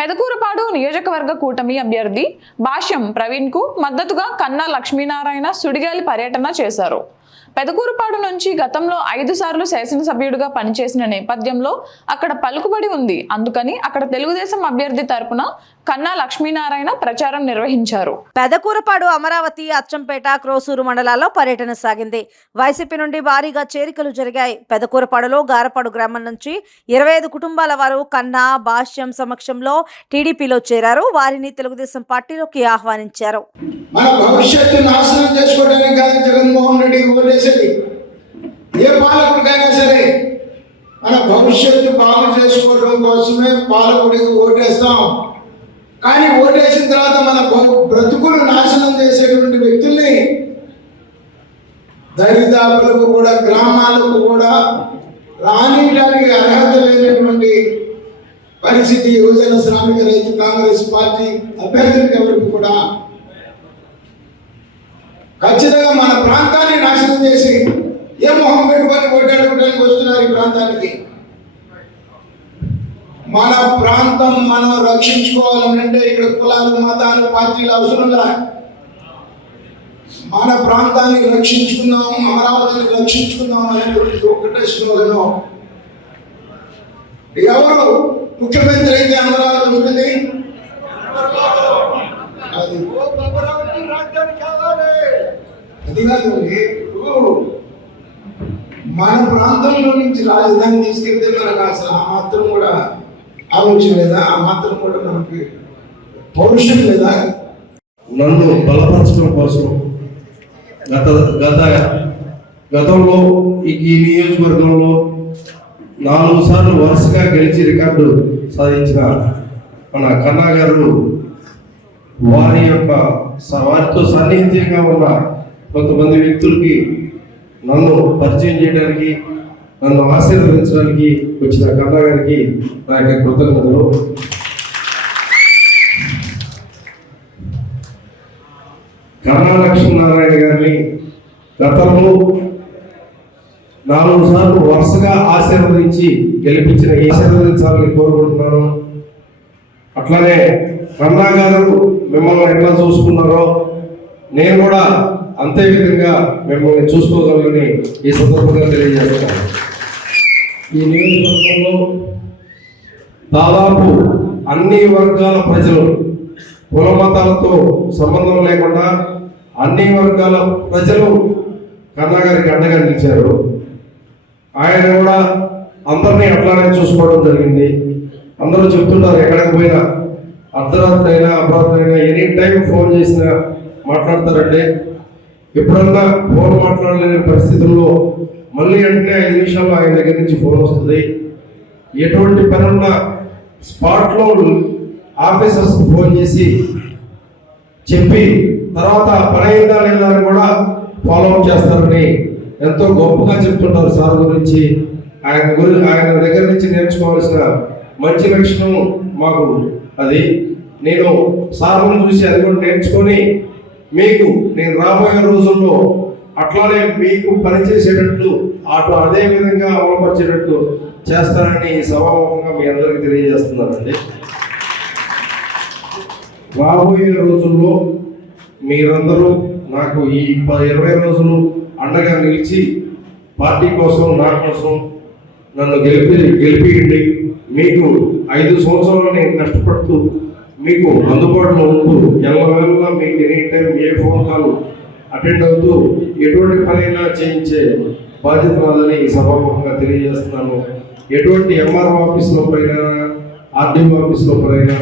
పెదకూరపాడు నియోజకవర్గ కూటమి అభ్యర్థి భాష్యం ప్రవీణ్కు మద్దతుగా కన్నా లక్ష్మీనారాయణ సుడిగాలి పర్యటన చేశారు. పెదకూరుపాడు నుంచి గతంలో ఐదు సార్లు శాసనసభ్యుడిగా పనిచేసిన నేపథ్యంలో అక్కడ పలుకుబడి ఉంది. అందుకని అక్కడ తెలుగుదేశం అభ్యర్థి తరపున కన్నా లక్ష్మీనారాయణ ప్రచారం నిర్వహించారు. పెదకూరపాడు అమరావతి అచ్చంపేట క్రోసూరు మండలాల్లో పర్యటన సాగింది. వైసీపీ నుండి భారీగా చేరికలు జరిగాయి. పెదకూరపాడులో గారపాడు గ్రామం నుంచి ఇరవై ఐదు కుటుంబాల వారు కన్నా భాష్యం సమక్షంలో టీడీపీలో చేరారు. వారిని తెలుగుదేశం పార్టీలోకి ఆహ్వానించారు. మన భవిష్యత్తు నాశనం చేసుకోవడానికి కాదు జగన్మోహన్ రెడ్డి ఓటేసేది ఏ పాలకుడికైనా సరే మన భవిష్యత్తు బాగు చేసుకోవడం కోసమే పాలకుడికి ఓటేస్తాం. కానీ ఓటేసిన తర్వాత మన బ్రతుకులు నాశనం చేసేటువంటి వ్యక్తుల్ని దరిదాపులకు కూడా గ్రామాలకు కూడా రానియడానికి అర్హత లేనటువంటి పరిస్థితి యువజన శ్రామిక రైతు కాంగ్రెస్ పార్టీ అభ్యర్థులకు ఎవరికి కూడా ఖచ్చితంగా మన ప్రాంతాన్ని నాశనం చేసి ఏ మొహం పెట్టుకొని ఓటాడుకోవడానికి వస్తున్నారు ఈ ప్రాంతానికి? మన ప్రాంతం మనం రక్షించుకోవాలంటే ఇక్కడ కులాలు మతాలు పార్టీలు అవసరంలా మన ప్రాంతాన్ని రక్షించుకుందాం అమరావతిని రక్షించుకుందాం అనేటువంటి ఒకటే స్లోగను. ఎవరు ముఖ్యమంత్రి అయితే అమరావతి ఉంటుంది అది అది మన ప్రాంతంలో నుంచి రాజధాని తీసుకెళ్తే మనకు అసలు ఆ మాత్రం కూడా ఆలోచన లేదా? ఆ మాత్రం కూడా మనకి పౌరుషం లేదా? నన్ను బలపరచడం కోసం గత గత గతంలో ఈ ఈ నియోజకవర్గంలో నాలుగు సార్లు వరుసగా గెలిచి రికార్డు సాధించిన మన కన్నా గారు వారి యొక్క వారితో సన్నిహితంగా ఉన్న కొంతమంది వ్యక్తులకి నన్ను పరిచయం చేయడానికి నన్ను ఆశీర్వదించడానికి వచ్చిన కన్నా గారికి నా యొక్క కృతజ్ఞతలు. కన్నా లక్ష్మీనారాయణ గారిని గతంలో నాలుగు సార్లు వరుసగా ఆశీర్వదించి గెలిపించిన ఈ ఆశీర్వదించాలని కోరుకుంటున్నాను. అట్లానే కన్నా గారు మిమ్మల్ని ఎట్లా చూసుకున్నారో నేను కూడా అంతే విధంగా మిమ్మల్ని చూసుకోగలని ఈ సందర్భంగా తెలియజేస్తాం ఈ నియోజకవర్గంలో దాదాపు అన్ని వర్గాల ప్రజలు కుల మతాలతో సంబంధం లేకుండా అన్ని వర్గాల ప్రజలు కన్నా గారికి అండగా నిలిచారు. ఆయన కూడా అందరినీ అట్లానే చూసుకోవడం జరిగింది. అందరూ చెప్తుంటారు ఎక్కడికి పోయినా అర్ధరాత్రి అయినా అపరాత్రి అయినా ఎనీ టైం ఫోన్ చేసినా మాట్లాడతారంటే ఎప్పుడన్నా ఫోన్ మాట్లాడలేని పరిస్థితుల్లో మళ్ళీ అంటే ఐదు నిమిషాల్లో ఆయన దగ్గర నుంచి ఫోన్ వస్తుంది. ఎటువంటి పనున్నా స్పాట్లో ఆఫీసర్స్ ఫోన్ చేసి చెప్పి తర్వాత పని అయిందా లేదా అని కూడా ఫాలో అప్ చేస్తారని ఎంతో గొప్పగా చెప్తుంటారు సార్ గురించి. ఆయన గురి ఆయన దగ్గర నుంచి నేర్చుకోవాల్సిన మంచి లక్షణం మాకు అది నేను సార్ను చూసి అది కూడా నేర్చుకొని మీకు నేను రాబోయే రోజుల్లో అట్లానే మీకు పనిచేసేటట్లు అటు అదే విధంగా అమలుపరిచేటట్లు చేస్తానని ఈ సభాముఖంగా మీ అందరికీ తెలియజేస్తున్నానండి. రాబోయే రోజుల్లో మీరందరూ నాకు ఈ ఇరవై రోజులు అండగా నిలిచి పార్టీ కోసం నా కోసం నన్ను గెలిపి గెలిపియండి. మీకు ఐదు సంవత్సరాలు నేను కష్టపడుతూ మీకు అందుబాటులో ఉంటూ ఎల్లవేళలా మీకు ఎనీ టైం ఏ ఫోన్ కాల్ అటెండ్ అవుతూ ఎటువంటి పనైనా చేయించే బాధ్యత నాదని సభాముఖంగా తెలియజేస్తున్నాను. ఎటువంటి ఎంఆర్ఓ ఆఫీస్లో పైన ఆర్డీఓ ఆఫీస్లో పైన